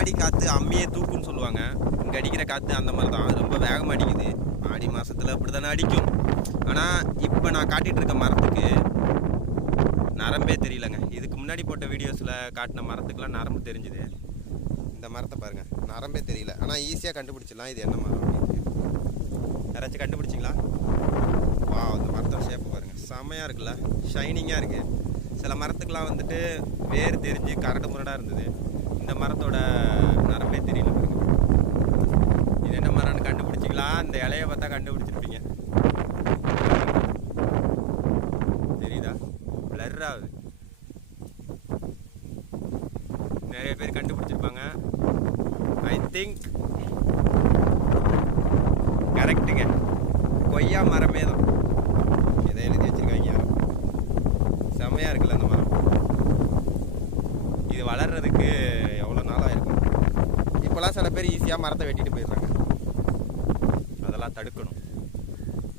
ஆடி காற்று அம்மியே தூக்குன்னு சொல்லுவாங்க. இங்கே அடிக்கிற காற்று அந்த மாதிரி தான், ரொம்ப வேகமாக அடிக்குது. ஆடி மாதத்தில் அப்படி தானே அடிக்கும். ஆனால் இப்போ நான் காட்டிகிட்டு இருக்க மரத்துக்கு நரம்பே தெரியலங்க. இதுக்கு முன்னாடி போட்ட வீடியோஸில் காட்டின மரத்துக்கெலாம் நரம்பு தெரிஞ்சுது. இந்த மரத்தை பாருங்கள், நரம்பே தெரியல. ஆனால் ஈஸியாக கண்டுபிடிச்சிடலாம் இது என்ன மரம் அப்படின்ட்டு. யாராச்சும் கண்டுபிடிச்சிங்களா? வா, இந்த மரத்தோட ஷேப்பு பாருங்கள், செம்மையாக இருக்குல்ல, ஷைனிங்காக இருக்குது. சில மரத்துக்கெலாம் வந்துட்டு வேர் தெரிஞ்சு கரடு முரடாக இருந்தது. இந்த மரத்தோட நரம்பே தெரியல பாருங்க. இது என்ன மரம்னு கண்டுபிடிச்சிங்களா? இந்த இலையை பார்த்தா கண்டுபிடிச்சிருப்பீங்க. தெரியுதா? பிளர் ஆகுது. நிறைய பேர் கண்டுபிடிச்சிருப்பாங்க. ஐ திங்க் கரெக்டுங்க, கொய்யா மரமே தான். எதை எழுதி வச்சிருக்காங்க யாரும். செம்மையாக இருக்குல்ல அந்த மரம். இது வளர்றதுக்கு எவ்வளோ நாளாக இருக்கும். இப்போலாம் சில பேர் ஈஸியாக மரத்தை வெட்டிட்டு போயிடுறாங்க. அதெல்லாம் தடுக்கணும்.